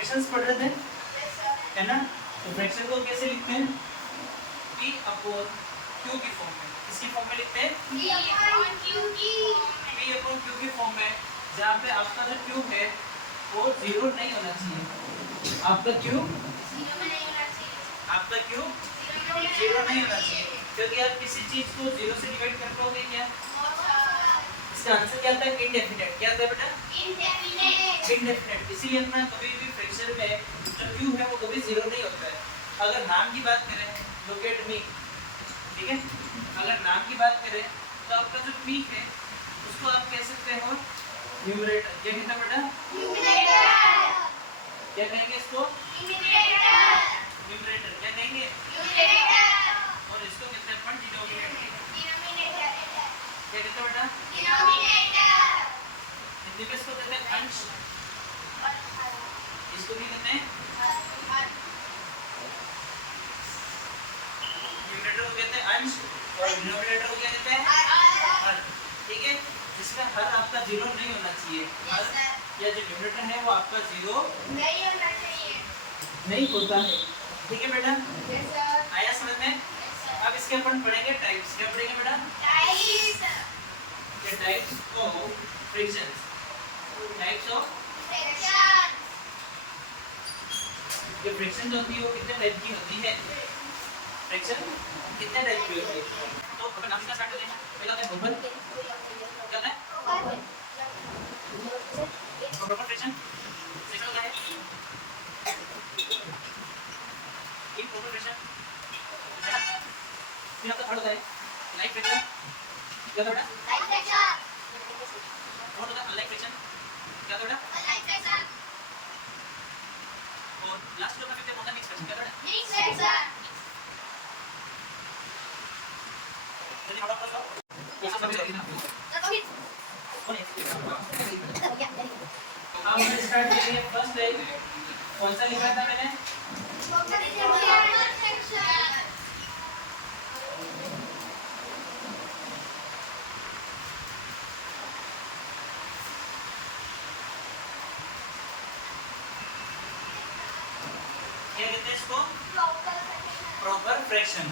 Fractions पढ़ रहे थे, है ना? तो फ्रैक्शन को कैसे लिखते हैं? p अपॉन q की फॉर्म में। किसकी फॉर्म में लिखते हैं? p अपॉन q की फॉर्म में, जहाँ पे आपका जो q है वो 0 नहीं होना चाहिए। आपका q 0 नहीं होना चाहिए, क्योंकि आप किसी चीज को 0 से डिवाइड कर पाओगे क्या? इसका आंसर क्या आता है? इनडेफिनेट। क्या आता है बेटा? इनडेफिनेट। इसीलिए अपना कभी भी फ्रैक्शन में जो q है वो कभी 0 नहीं होता है। अगर नाम की बात करें, लुक एट मी, ठीक है? अगर नाम की बात करें तो आपका जो p है उसको आप कह सकते हो न्यूमरेटर। क्या कहते हैं बेटा? न्यूमरेटर। क्या कहेंगे इसको? न्यूमरेटर। क्या कहेंगे? और इसको कहते हैं अपन डिनोमिनेटर। क्या कहते हैं बेटा? हिंदी में इसको कहते हैं अंश, इसको भी कहते हैं न्यूमरेटर को कहते हैं अंश और डिनोमिनेटर को क्या कहते हैं? हर। ठीक है, जिसका हर आपका 0 नहीं होना चाहिए। हर या जो न्यूमरेटर है वो आपका 0 नहीं होना चाहिए, नहीं होता है। ठीक है बेटा? आया समझ में? अब इसके अपन पढ़ेंगे टाइप्स। क्या पढ़ेंगे बेटा? टाइप्स। ये types of fractions. Types of fraction. ये फ्रैक्शन जो होती है वो कितने टाइप की होती है? फ्रैक्शन कितने टाइप की होती है? तो अपन नाम से स्टार्ट करेंगे। पहला है प्रोपर। क्या है? Proper fraction. सेकंड होता है इम्प्रॉपर फ्रैक्शन, है ना? फिर आपका थर्ड होता है लाइक फ्रैक्शन। क्या होता है? Like fraction. फोर्थ होता है अनलाइक फ्रैक्शन। क्या होता है? Unlike fraction. और लास्ट जो का फिफ्थ होता है मिक्स फ्रैक्शन। क्या होता है? Mix fraction. चलिए थोड़ा सा ये सब समझ लेना। अब हम स्टार्ट करेंगे फर्स्ट है। कौन सा लिखा था मैंने? क्या कहते हैं इसको? Proper fraction.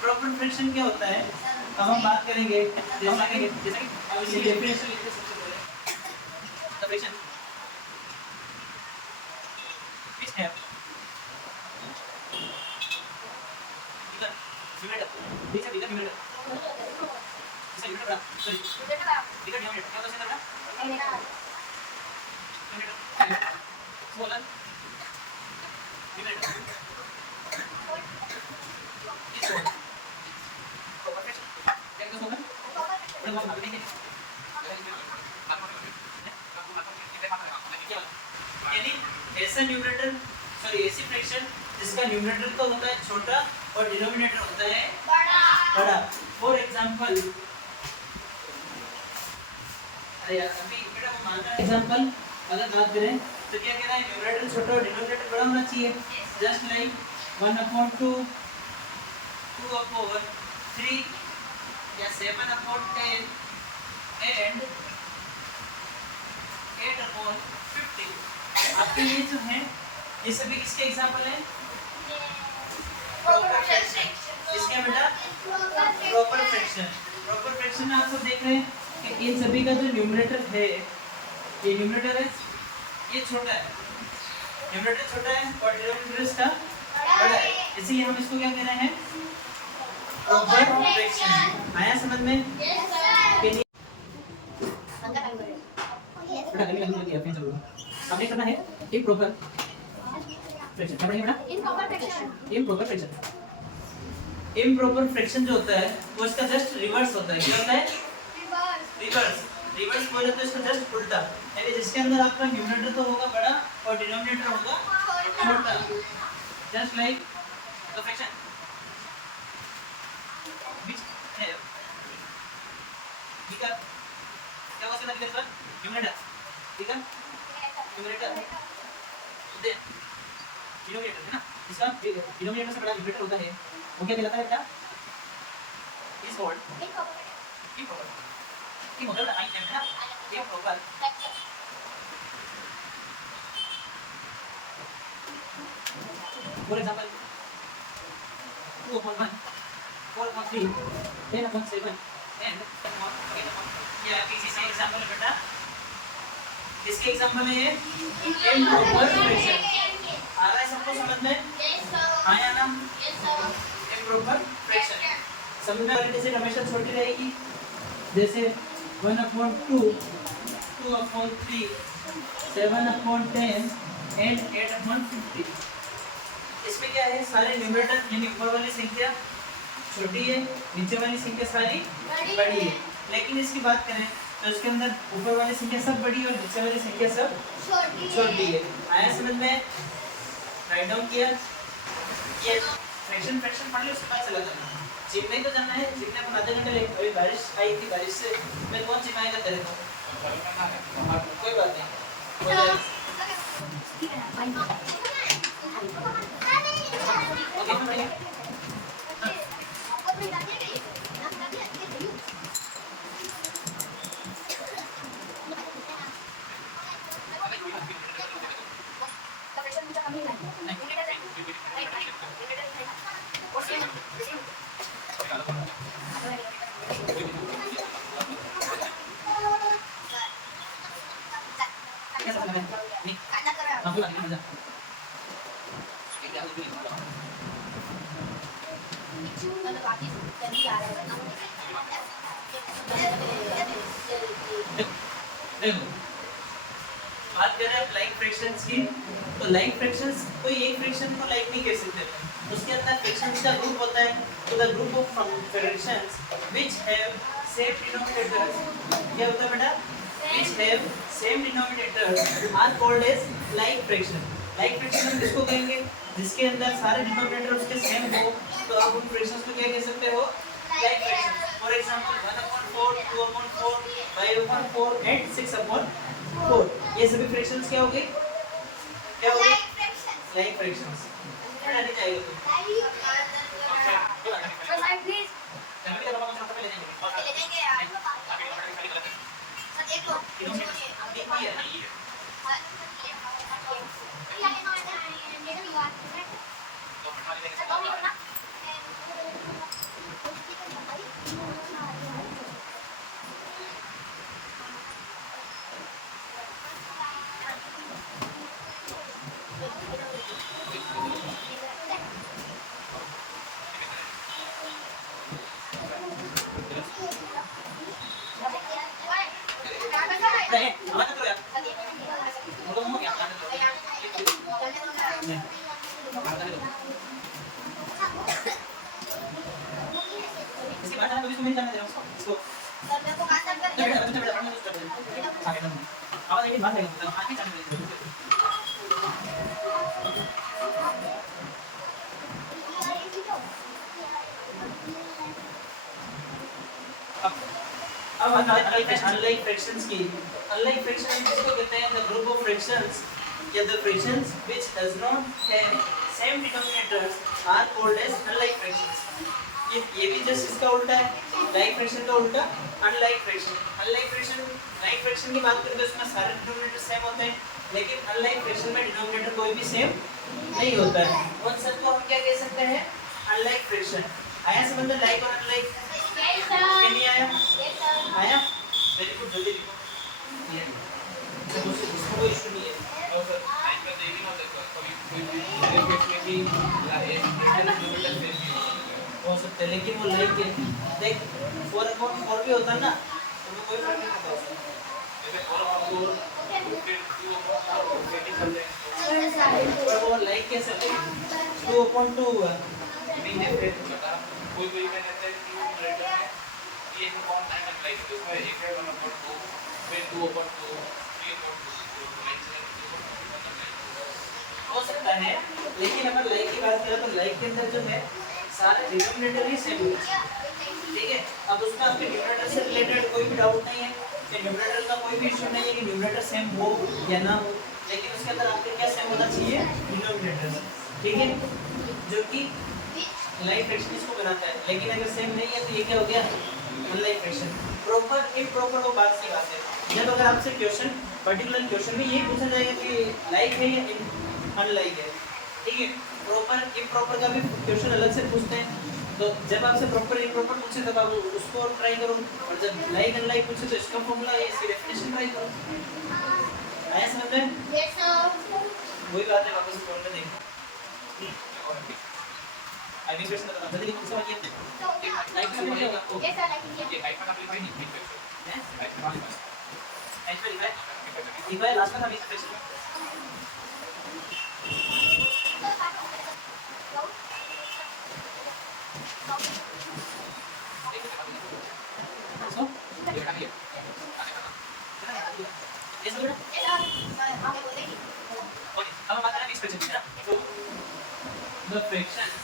प्रॉपर फ्रैक्शन क्या होता है? अब हम बात करेंगे जैसा कि इसकी डेफिनेशन लिखते सबसे पहले। The fraction which have numerator, this is the numerator, this is numerator, sorry this is numerator. क्या होता है इसका? Numerator smaller numerator is small. Proper fraction क्या कहते हैं? बड़ा बहुत बात नहीं है। यानी ऐसा न्यूमरेटर, सॉरी ऐसी फ्रैक्शन जिसका न्यूमरेटर तो होता है छोटा और डिनोमिनेटर होता है बड़ा। फॉर एग्जांपल, अरे यार अभी बेटा वो मानना है एग्जांपल अगर बात करें तो क्या कह रहा है? न्यूमरेटर छोटा और डिनोमिनेटर बड़ा होना चाहिए। जस्ट लाइक 1/2, 2/3 या 7/10 एंड 8/50। आपके लिए जो है ये सभी किसके एग्जांपल हैं? Proper fraction. इसके बेटा प्रॉपर फ्रैक्शन। प्रॉपर फ्रैक्शन में आप सब देख रहे हैं कि इन सभी का जो न्यूमरेटर है, ये न्यूमरेटर है, ये छोटा है, न्यूमरेटर छोटा है और डिनोमिनेटर इसका बड़ा है, इसीलिए हम इसको क्या कह रहे हैं? Proper fraction. आया समझ में? Yes sir. बेटा कभी नहीं किया फिर जरूर आपने करना है इम्प्रॉपर फ्रैक्शन। क्या पढ़ेंगे बेटा? Improper fraction. Improper fraction. Improper fraction जो होता है वो इसका जस्ट रिवर्स होता है। क्या होता है? रिवर्स। रिवर्स बोले तो इसका जस्ट उल्टा, यानी जिसके अंदर आपका न्यूमरेटर तो होगा बड़ा और डिनोमिनेटर होगा छोटा। Just like the fraction which have bigger, क्या होगा इसका बिगर न्यूमरेटर, बिगर न्यूमरेटर देन डिनोमिनेटर, है ना? जिसका डिनोमिनेटर से बड़ा न्यूमरेटर होता है वो क्या कहलाता है बेटा? Is called improper. ये मतलब आई एम है ना, इम्प्रॉपर। फॉर एग्जांपल 2/1 4/3 10/7 एंड ये आपकी किसी एग्जांपल है बेटा, इसके एग्जांपल है इम्प्रॉपर फ्रैक्शन। आ रहा है सबको समझ में? आया ना? इम्प्रॉपर फ्रैक्शन समझ में वाली डिजिट हमेशा छोटी रहेगी, जैसे 1/2 2/3 7/10 एंड 8/50। इसमें क्या है, सारे न्यूमरेटर यानी ऊपर वाली संख्या छोटी है, नीचे वाली संख्या सारी बड़ी है। लेकिन इसकी बात करें तो इसके अंदर ऊपर वाली संख्या सब बड़ी है और नीचे वाली संख्या सब छोटी है। आया समझ में? राइट डाउन किया? ये फ्रैक्शन पढ़ लो, उसके बाद चला जाना। जिम में तो जाना है, जिम में अपन आधे घंटे लगे। अभी बारिश आई थी, बारिश से मैं कौन जिमाएगा तेरे को? कोई बात नहीं, हो जाएगा। बात करें लाइक फ्रैक्शंस की, तो लाइक फ्रैक्शंस कोई एक फ्रैक्शन को लाइक नहीं कह सकते, उसके अंदर फ्रैक्शंस का ग्रुप होता है। तो the group of fractions which have same denominators, क्या होता है बेटा? Which have same denominators are called as like fraction. Like fraction हम किसको कहेंगे? जिसके अंदर सारे डिनोमिनेटर उसके सेम हो, तो आप उन फ्रैक्शंस को क्या कह सकते हो? Like fraction. For example 1/4 2/4 5/4 and 6/4, ये सभी फ्रैक्शंस क्या हो गए? क्या हो गए? Like fractions. पढ़ा नहीं जाएगा तो इसकी बात कभी सुन जाने दे रहा हूं इसको। आवाज एक बात है, आगे चल रही है। अब अनलाइक फ्रैक्शंस की, अनलाइक फ्रैक्शन किसको कहते हैं? द ग्रुप ऑफ फ्रैक्शंस या the fractions which does not have same denominators are called as unlike fractions. ये भी जस्ट इसका उल्टा है, लाइक फ्रैक्शन का उल्टा unlike fraction. Unlike fraction, like fraction की बात करें तो इसमें सारे डिनोमिनेटर सेम होते हैं, लेकिन अनलाइक फ्रैक्शन में डिनोमिनेटर कोई भी सेम नहीं होता है। उन सबको हम क्या कह सकते हैं? Unlike fraction. आया समझ में? लाइक और अनलाइक नहीं आया? आया? वेरी गुड, जल्दी लिखो। इसको कोई इशू नहीं है। और सर लाइक में देगी ना, देखो कभी कोई केस में कि डिनोमिनेटर सेम नहीं हो सकता है, लेकिन वो लाइक है। देख 4/4 भी होता है ना, तो वो कोई फर्क नहीं पड़ता उसमें। जैसे 4/4 फिर 2/4 कैसे चल जाएगा? पर वो लाइक कैसे? 2/2 हुआ नहीं जैसे कोई कोई में रहता है कि न्यूमरेटर में ये कौन टाइम लाइक है, उसमें एक है 1/2 फिर 2/2 3/2 हो सकता है, लेकिन अगर लाइक की बात करें तो लाइक के अंदर जो है सारे डिनोमिनेटर ही सेम है, ठीक है। अब उसमें आपके न्यूमरेटर से रिलेटेड कोई भी डाउट नहीं है कि न्यूमरेटर का कोई भी इशू नहीं है कि न्यूमरेटर सेम हो या ना हो, लेकिन उसके अंदर आपके क्या सेम होना चाहिए? डिनोमिनेटर, ठीक है, जो कि लाइक फ्रैक्शन इसको बनाता है। लेकिन अगर सेम नहीं है तो ये क्या हो गया? Unlike fraction. प्रॉपर इम्प्रॉपर वो बात सी बात है। जब अगर आपसे क्वेश्चन पर्टिकुलर क्वेश्चन में ये पूछा जाएगा कि लाइक है या अनलाइक है, ठीक है। प्रॉपर इम्प्रॉपर का भी क्वेश्चन अलग से पूछते हैं, तो जब आपसे प्रॉपर इम्प्रॉपर पूछे तब आप उसको ट्राई करो, और जब लाइक अनलाइक पूछे तो इसका फॉर्मूला है, इसकी डेफिनेशन ट्राई करो। आया समझ में? Yes sir. वही बात है, वापस बोल में देखो। आई मीन क्वेश्चन बता जल्दी कौन सा वाक्य है? लाइक का बोलेगा ओ यस सर, लाइक ये टाइप का अप्लाई नहीं ठीक है है टाइप का नहीं एक्चुअली एक बार लास्ट में था बीच क्वेश्चन सो ये का नहीं है ये सब बेटा यस सर, आगे बोलेंगे। ओके अब हम बात करें बीच क्वेश्चन की ना, तो द फ्रैक्शंस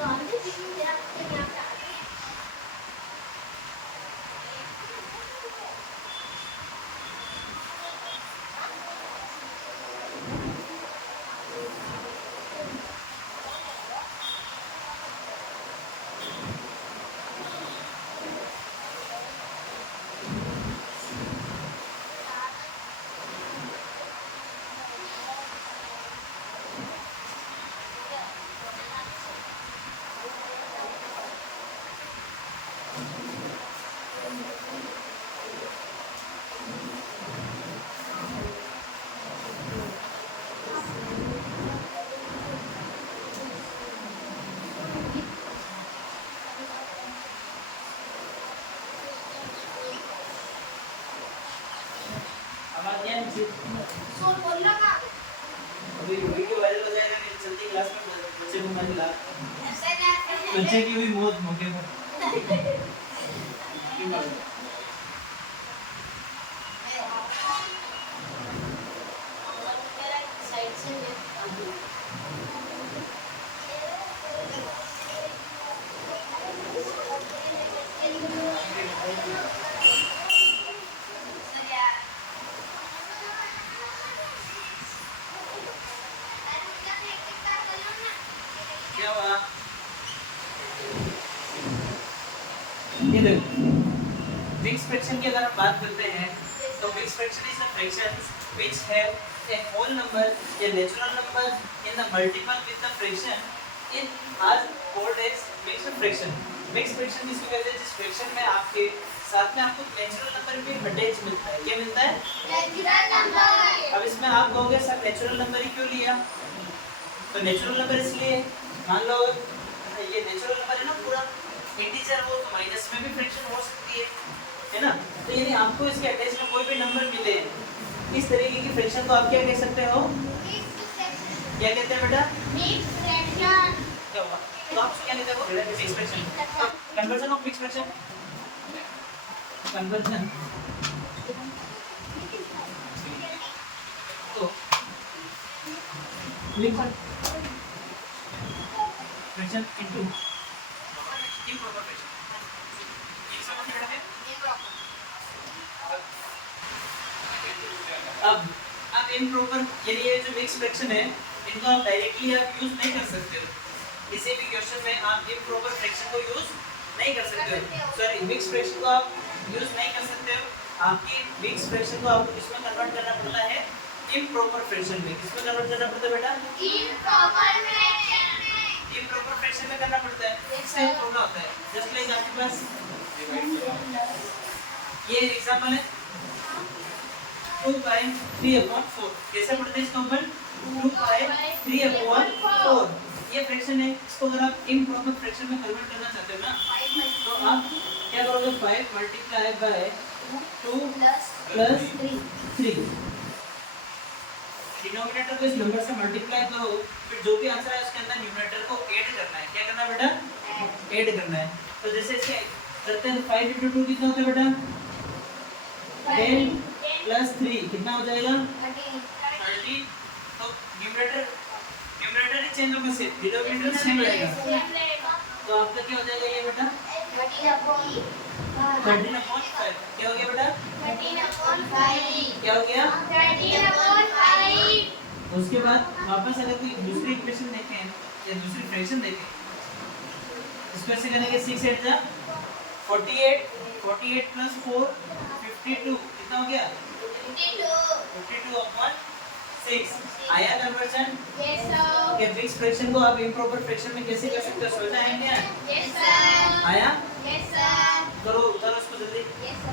तो हम भी सीखेंगे तेरा क्या क्या आवाज नहीं आ रही सोल बोलना का अभी वीडियो वायरल हो जाएगा कि चलती क्लास में बच्चे को मार ला ऐसे ना बच्चे की हुई मौत मौके पर की बात है। साइड से क्या हुआ ये देखो मिक्स फ्रैक्शन की अगर हम बात करते हैं तो mix fraction is the fractions which have a whole number a natural number in the multiple with the fraction in as called as mixed fraction mixed fraction इसको कहते हैं जिस फ्रैक्शन में आपके साथ में आपको नेचुरल नंबर भी अटैच मिलता है। क्या मिलता है? Natural number. अब इसमें आप कहोगे सर नेचुरल नंबर ही क्यों लिया? तो नेचुरल नंबर इसलिए मान लो ये नेचुरल नंबर है ना पूरा इंटीजर हो तो माइनस में भी फ्रैक्शन हो सकती है ना? तो यानी आपको इसके अटैच में कोई भी नंबर मिले इस तरीके की फ्रैक्शन को आप क्या कह सकते हो? क्या कहते हैं बेटा? Mix fraction. क्या हुआ? तो आप क्या कहते हो? Mix fraction. Conversion of mix fraction. Conversion तो लिखो फ्रैक्शन इनटू इम्प्रॉपर फ्रैक्शन। ये सब क्या है? अब इम्प्रॉपर यानी ये जो मिक्स फ्रैक्शन है इनको आप डायरेक्टली आप यूज नहीं कर सकते हो। किसी भी क्वेश्चन में आप इम्प्रॉपर फ्रैक्शन को यूज नहीं कर सकते हो। सॉरी मिक्स फ्रैक्शन को आप यूज नहीं कर सकते हो। आपकी मिक्स फ्रैक्शन को आपको किसमें कन्वर्ट करना पड़ता है? इम्प्रॉपर फ्रैक्शन में। किसमें कन्वर्ट करना पड़ता है बेटा? इम्प्रॉपर फ्रैक्शन में। इम्प्रॉपर फ्रैक्शन में करना पड़ता है। इससे होना होता है जस्ट लाइक आपके पास ये एग्जांपल है 2/3/4 कैसे पढ़ते हैं इसका ऊपर 2/3/4 ये फ्रैक्शन है। इसको अगर आप इम्प्रॉपर फ्रैक्शन में कन्वर्ट करना चाहते हो ना तो आप क्या करोगे 5 मल्टीप्लाई बाय 2 प्लस 3 डिनोमिनेटर को इस नंबर से मल्टीप्लाई करो फिर जो भी आंसर है उसके अंदर न्यूमरेटर को ऐड करना है। क्या करना है बेटा? ऐड करना है। तो जैसे इसके करते हैं 5 * 2 कितना होता है बेटा? 10 प्लस 3 कितना हो जाएगा? 30। तो न्यूमरेटर ही चेंज होगा सिर्फ डिनोमिनेटर सेम रहेगा। तो आपका क्या हो जाएगा ये बेटा? 13/5 क्या हो गया बेटा? 13/5 क्या हो गया? 13/5। उसके बाद वापस अगर कोई दूसरी इक्वेशन देखें या दूसरी फ्रैक्शन देखें इसको ऐसे करेंगे 6 8 जा 48 48 प्लस 4 52 कितना हो गया 52 अपॉन 6 आया conversion Yes, sir. Okay mix fraction को आप इम्प्रॉपर फ्रैक्शन में कैसे कर सकते हो समझ आया क्या Yes, sir. आया Yes, sir. करो उधर उसको जल्दी Yes, sir.